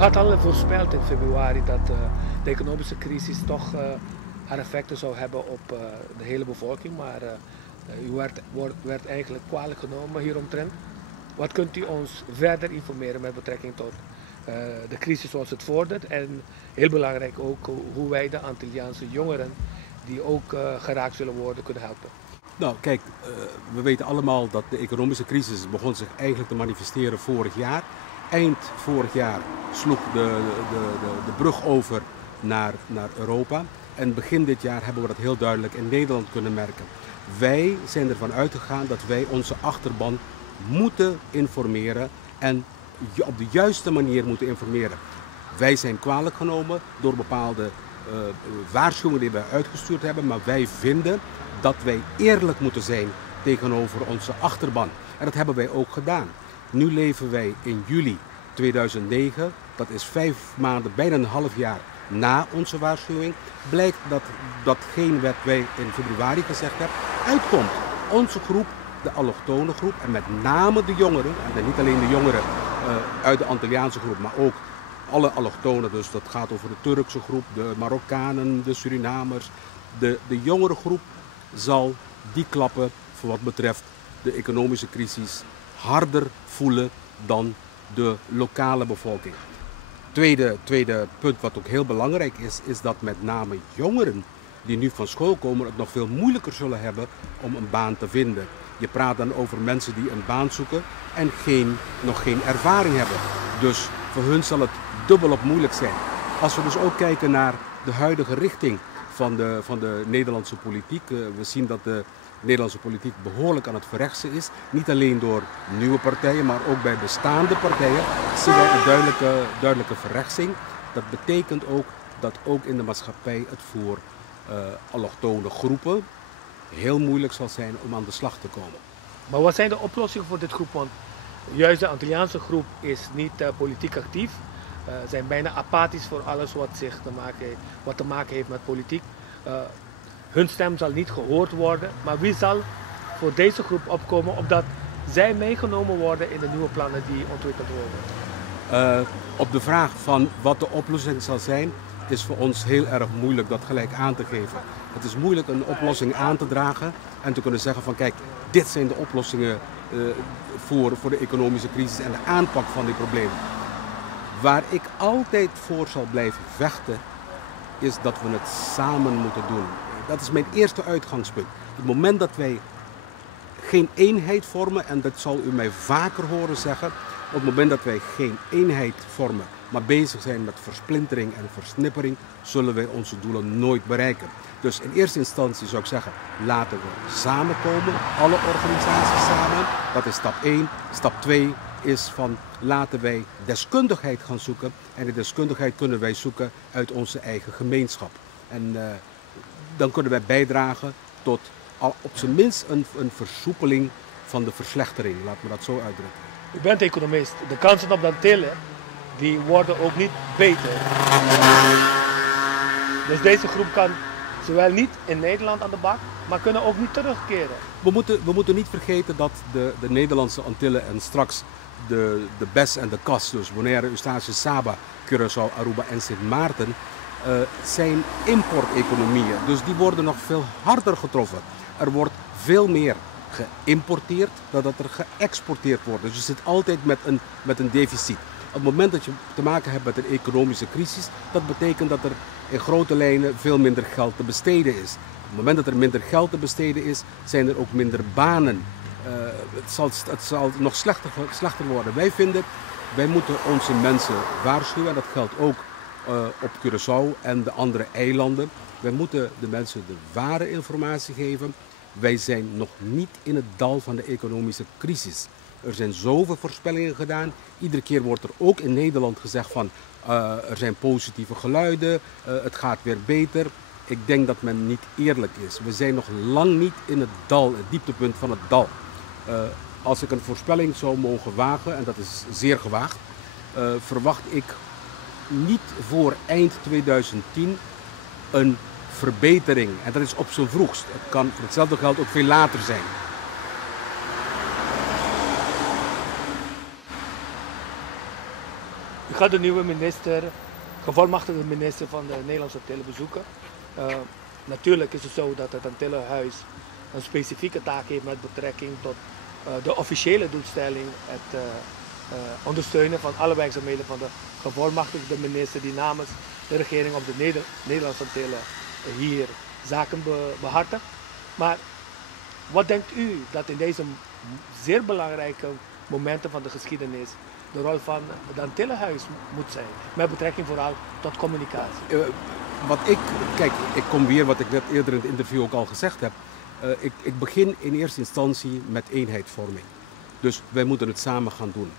had al voorspeld in februari dat de economische crisis toch haar effecten zou hebben op de hele bevolking, maar u werd eigenlijk kwalijk genomen hieromtrent. Wat kunt u ons verder informeren met betrekking tot de crisis zoals het vordert en heel belangrijk ook hoe wij de Antilliaanse jongeren die ook geraakt zullen worden kunnen helpen? Nou kijk, we weten allemaal dat de economische crisis begon zich eigenlijk te manifesteren vorig jaar. Eind vorig jaar sloeg de brug over naar Europa. En begin dit jaar hebben we dat heel duidelijk in Nederland kunnen merken. Wij zijn ervan uitgegaan dat wij onze achterban moeten informeren en op de juiste manier moeten informeren. Wij zijn kwalijk genomen door bepaalde waarschuwingen die wij uitgestuurd hebben, maar wij vinden dat wij eerlijk moeten zijn tegenover onze achterban. En dat hebben wij ook gedaan. Nu leven wij in juli 2009, dat is 5 maanden, bijna een half jaar na onze waarschuwing. Blijkt dat datgene wat wij in februari gezegd hebben, uitkomt. Onze groep, de allochtone groep en met name de jongeren, en niet alleen de jongeren uit de Antilliaanse groep, maar ook alle allochtonen, dus dat gaat over de Turkse groep, de Marokkanen, de Surinamers. De jongere groep zal die klappen voor wat betreft de economische crisis harder voelen dan de lokale bevolking. Tweede punt wat ook heel belangrijk is dat met name jongeren die nu van school komen het nog veel moeilijker zullen hebben om een baan te vinden. Je praat dan over mensen die een baan zoeken en nog geen ervaring hebben. Dus voor hun zal het dubbelop moeilijk zijn. Als we dus ook kijken naar de huidige richting van de Nederlandse politiek. We zien dat de Nederlandse politiek behoorlijk aan het verrechtsen is. Niet alleen door nieuwe partijen, maar ook bij bestaande partijen zien wij een duidelijke verrechtsing. Dat betekent ook dat ook in de maatschappij het voor allochtone groepen heel moeilijk zal zijn om aan de slag te komen. Maar wat zijn de oplossingen voor dit groep? Want juist de Antilliaanse groep is niet politiek actief. Zijn bijna apathisch voor alles wat te maken heeft met politiek. Hun stem zal niet gehoord worden. Maar wie zal voor deze groep opkomen opdat zij meegenomen worden in de nieuwe plannen die ontwikkeld worden? Op de vraag van wat de oplossing zal zijn, is voor ons heel erg moeilijk dat gelijk aan te geven. Het is moeilijk een oplossing aan te dragen en te kunnen zeggen van kijk, dit zijn de oplossingen voor de economische crisis en de aanpak van die problemen. Waar ik altijd voor zal blijven vechten, is dat we het samen moeten doen. Dat is mijn eerste uitgangspunt. Op het moment dat wij geen eenheid vormen, en dat zal u mij vaker horen zeggen, op het moment dat wij geen eenheid vormen, maar bezig zijn met versplintering en versnippering, zullen wij onze doelen nooit bereiken. Dus in eerste instantie zou ik zeggen, laten we samenkomen, alle organisaties samen. Dat is stap 1. Stap 2 is van laten wij deskundigheid gaan zoeken. En die deskundigheid kunnen wij zoeken uit onze eigen gemeenschap. En dan kunnen wij bijdragen tot op zijn minst een versoepeling van de verslechtering. Laat me dat zo uitdrukken. U bent economist. De kansen op de Antillen die worden ook niet beter. Dus deze groep kan zowel niet in Nederland aan de bak, maar kunnen ook niet terugkeren. We moeten niet vergeten dat de Nederlandse Antillen en straks de BES en de CAS, dus Bonaire, Eustatius, Saba, Curaçao, Aruba en Sint Maarten, zijn importeconomieën. Dus die worden nog veel harder getroffen. Er wordt veel meer geïmporteerd dan dat er geëxporteerd wordt. Dus je zit altijd met een deficit. Op het moment dat je te maken hebt met een economische crisis, dat betekent dat er in grote lijnen veel minder geld te besteden is. Op het moment dat er minder geld te besteden is, zijn er ook minder banen. Het zal nog slechter worden. Wij vinden, wij moeten onze mensen waarschuwen, en dat geldt ook op Curaçao en de andere eilanden. Wij moeten de mensen de ware informatie geven. Wij zijn nog niet in het dal van de economische crisis. Er zijn zoveel voorspellingen gedaan. Iedere keer wordt er ook in Nederland gezegd van er zijn positieve geluiden, het gaat weer beter. Ik denk dat men niet eerlijk is. We zijn nog lang niet in het dal, het dieptepunt van het dal. Als ik een voorspelling zou mogen wagen, en dat is zeer gewaagd, verwacht ik niet voor eind 2010 een verbetering. En dat is op zijn vroegst. Het kan voor hetzelfde geld ook veel later zijn. U ga de nieuwe minister, gevolmachtigde minister van de Nederlandse Antillen bezoeken. Natuurlijk is het zo dat het Antillenhuis een specifieke taak heeft met betrekking tot de officiële doelstelling, het ondersteunen van alle werkzaamheden van de gevolmachtigde minister die namens de regering op de Nederlandse Antillen hier zaken behartigt. Maar wat denkt u dat in deze zeer belangrijke momenten van de geschiedenis de rol van het Antillenhuis moet zijn, met betrekking vooral tot communicatie? Kijk, ik kom weer wat ik net eerder in het interview ook al gezegd heb. Ik begin in eerste instantie met eenheidsvorming. Dus wij moeten het samen gaan doen.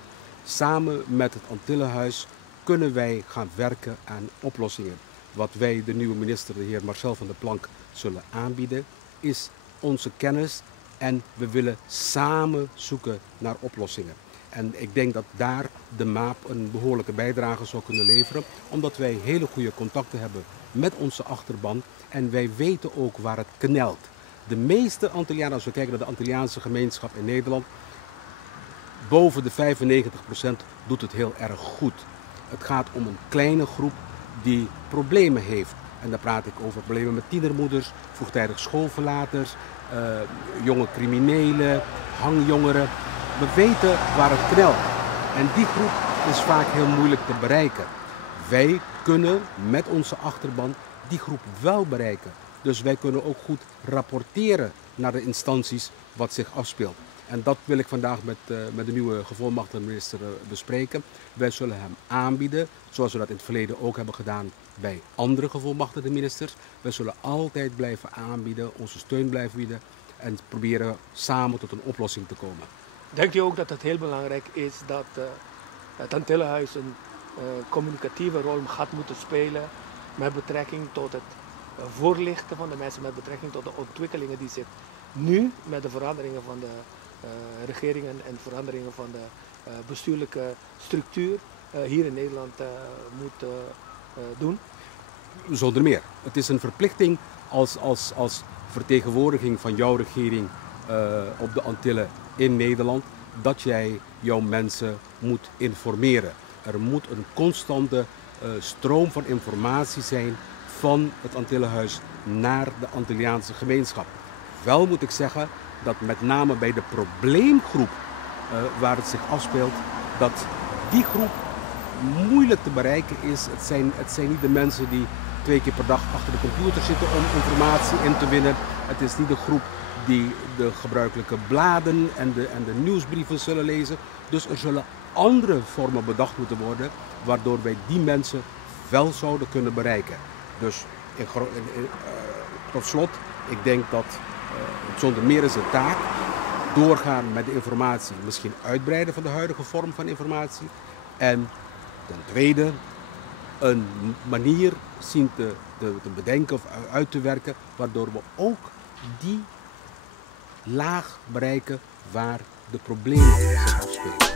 Samen met het Antillenhuis kunnen wij gaan werken aan oplossingen. Wat wij de nieuwe minister, de heer Marcel van der Planck, zullen aanbieden, is onze kennis en we willen samen zoeken naar oplossingen. En ik denk dat daar de MAAP een behoorlijke bijdrage zou kunnen leveren, omdat wij hele goede contacten hebben met onze achterban en wij weten ook waar het knelt. De meeste Antillianen, als we kijken naar de Antilliaanse gemeenschap in Nederland, boven de 95% doet het heel erg goed. Het gaat om een kleine groep die problemen heeft. En dan praat ik over problemen met tienermoeders, vroegtijdig schoolverlaters, jonge criminelen, hangjongeren. We weten waar het knelt. En die groep is vaak heel moeilijk te bereiken. Wij kunnen met onze achterban die groep wel bereiken. Dus wij kunnen ook goed rapporteren naar de instanties wat zich afspeelt. En dat wil ik vandaag met de nieuwe gevolmachtigde minister bespreken. Wij zullen hem aanbieden, zoals we dat in het verleden ook hebben gedaan bij andere gevolmachtigde ministers. Wij zullen altijd blijven aanbieden, onze steun blijven bieden en proberen samen tot een oplossing te komen. Denkt u ook dat het heel belangrijk is dat het Antillenhuis een communicatieve rol gaat moeten spelen met betrekking tot het voorlichten van de mensen, met betrekking tot de ontwikkelingen die zich nu met de veranderingen van de regeringen en veranderingen van de bestuurlijke structuur hier in Nederland moet doen? Zonder meer. Het is een verplichting als vertegenwoordiging van jouw regering op de Antillen in Nederland, dat jij jouw mensen moet informeren. Er moet een constante stroom van informatie zijn van het Antillenhuis naar de Antilliaanse gemeenschap. Wel moet ik zeggen dat met name bij de probleemgroep waar het zich afspeelt, dat die groep moeilijk te bereiken is. Het zijn niet de mensen die 2 keer per dag achter de computer zitten om informatie in te winnen. Het is niet de groep die de gebruikelijke bladen en de nieuwsbrieven zullen lezen. Dus er zullen andere vormen bedacht moeten worden waardoor wij die mensen wel zouden kunnen bereiken. Dus tot slot, ik denk dat zonder meer is de taak doorgaan met de informatie, misschien uitbreiden van de huidige vorm van informatie. En ten tweede een manier zien te bedenken of uit te werken waardoor we ook die laag bereiken waar de problemen zich afspelen.